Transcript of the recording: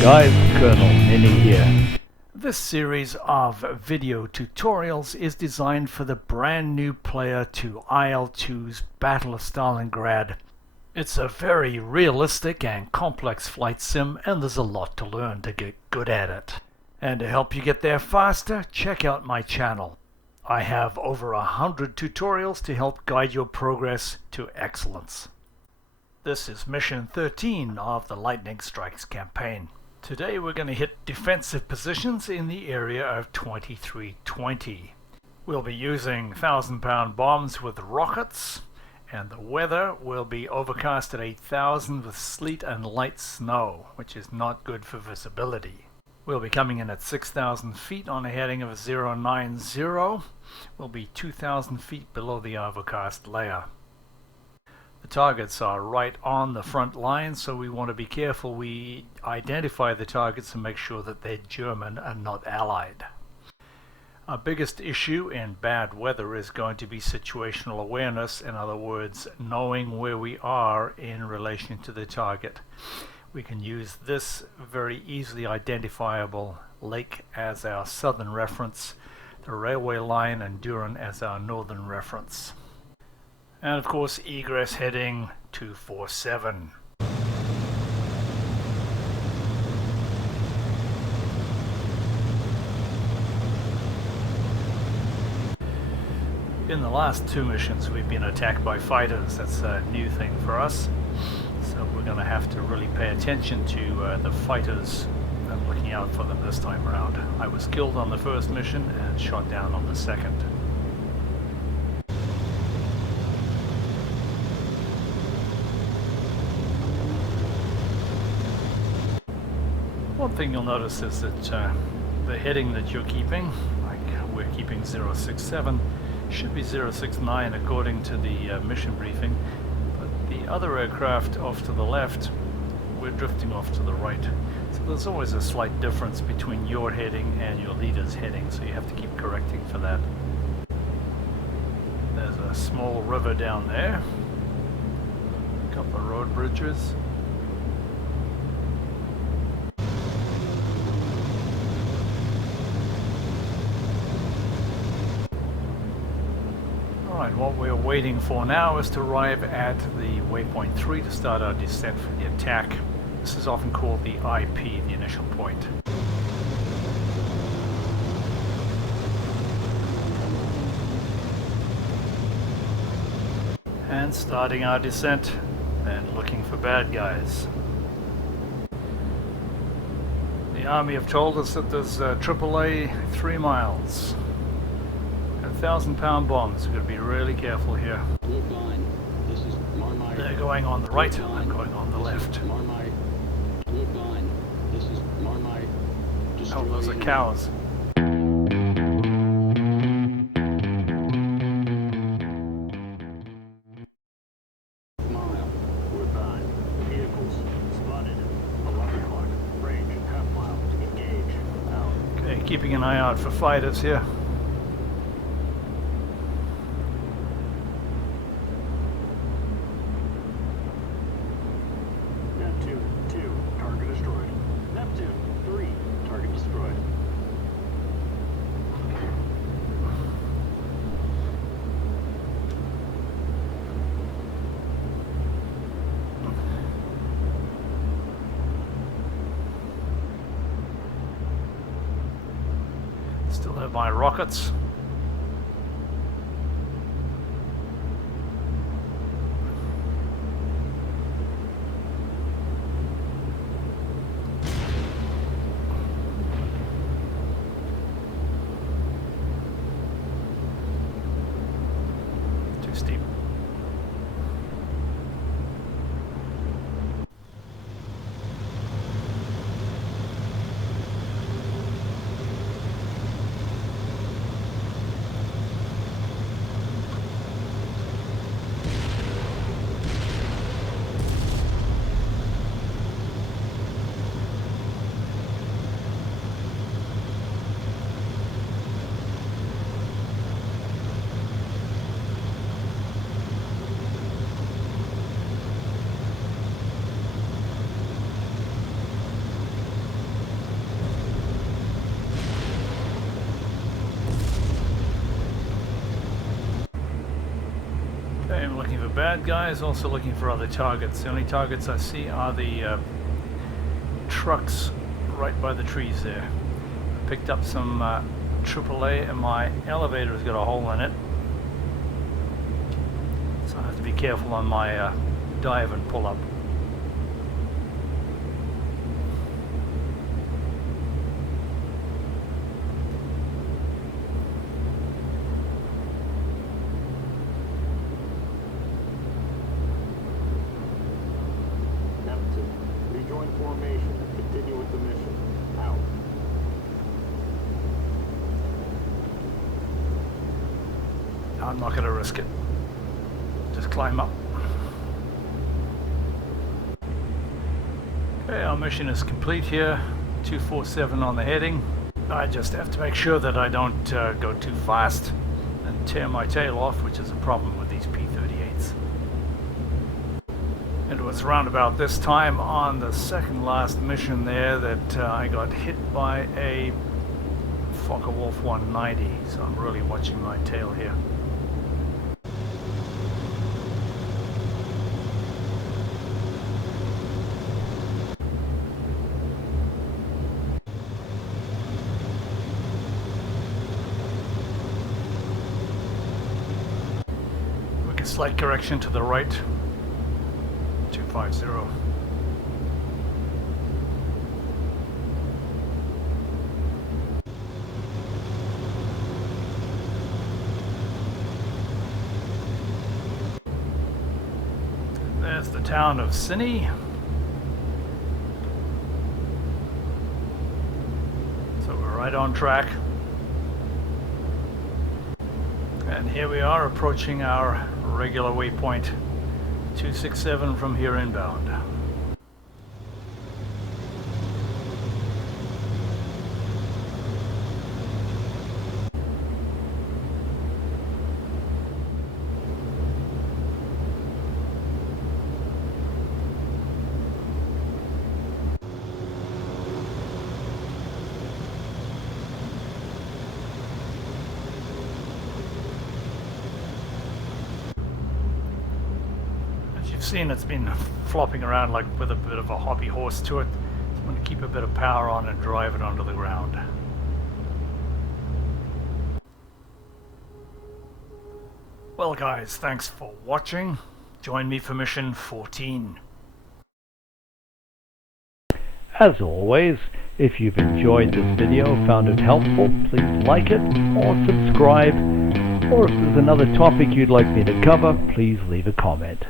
guys, Colonel Mini here. This series of video tutorials is designed for the brand new player to IL-2's Battle of Stalingrad. It's a very realistic and complex flight sim, and there's a lot to learn to get good at it. And to help you get there faster, check out my channel. I have over 100 tutorials to help guide your progress to excellence. This is mission 13 of the Lightning Strikes campaign. Today we're going to hit defensive positions in the area of 2320. We'll be using 1,000-pound bombs with rockets, and the weather will be overcast at 8,000 with sleet and light snow, which is not good for visibility. We'll be coming in at 6,000 feet on a heading of 090. We'll be 2,000 feet below the overcast layer. The targets are right on the front line, so we want to be careful we identify the targets and make sure that they're German and not Allied. Our biggest issue in bad weather is going to be situational awareness, in other words, knowing where we are in relation to the target. We can use this very easily identifiable lake as our southern reference, the railway line and Düren as our northern reference. And of course, egress heading 247. In the last two missions, we've been attacked by fighters. That's a new thing for us. So we're going to have to really pay attention to the fighters and looking out for them this time around. I was killed on the first mission and shot down on the second. One thing you'll notice is that the heading that you're keeping, like we're keeping 067, should be 069 according to the mission briefing, but the other aircraft off to the left, we're drifting off to the right. So there's always a slight difference between your heading and your leader's heading, so you have to keep correcting for that. There's a small river down there, a couple of road bridges. Alright, what we're waiting for now is to arrive at the waypoint 3 to start our descent for the attack. This is often called the IP, the initial point. And starting our descent and looking for bad guys. The army have told us that there's AAA 3 miles. 1,000-pound bombs. We've got to be really careful here. They're going on the right, I'm going on the left. Oh, those are cows. Okay, keeping an eye out for fighters here. Still have my rockets. Too steep. I am looking for bad guys, also looking for other targets. The only targets I see are the trucks right by the trees there. Picked up some AAA and my elevator has got a hole in it. So I have to be careful on my dive and pull up. Rejoin formation. Continue with the mission. Out. I'm not going to risk it. Just climb up. Okay, our mission is complete here. 247 on the heading. I just have to make sure that I don't go too fast and tear my tail off, which is a problem with these P-38s. It was around about this time on the second last mission there that I got hit by a Focke-Wulf 190, so I'm really watching my tail here. Make a slight correction to the right. 250. There's the town of Ciney. So we're right on track. And here we are approaching our regular waypoint. 267 from here inbound. Seen it's been flopping around like with a bit of a hobby horse to it. So I'm going to keep a bit of power on and drive it onto the ground. Well guys, thanks for watching. Join me for mission 14. As always, if you've enjoyed this video, found it helpful, please like it or subscribe. Or if there's another topic you'd like me to cover, please leave a comment.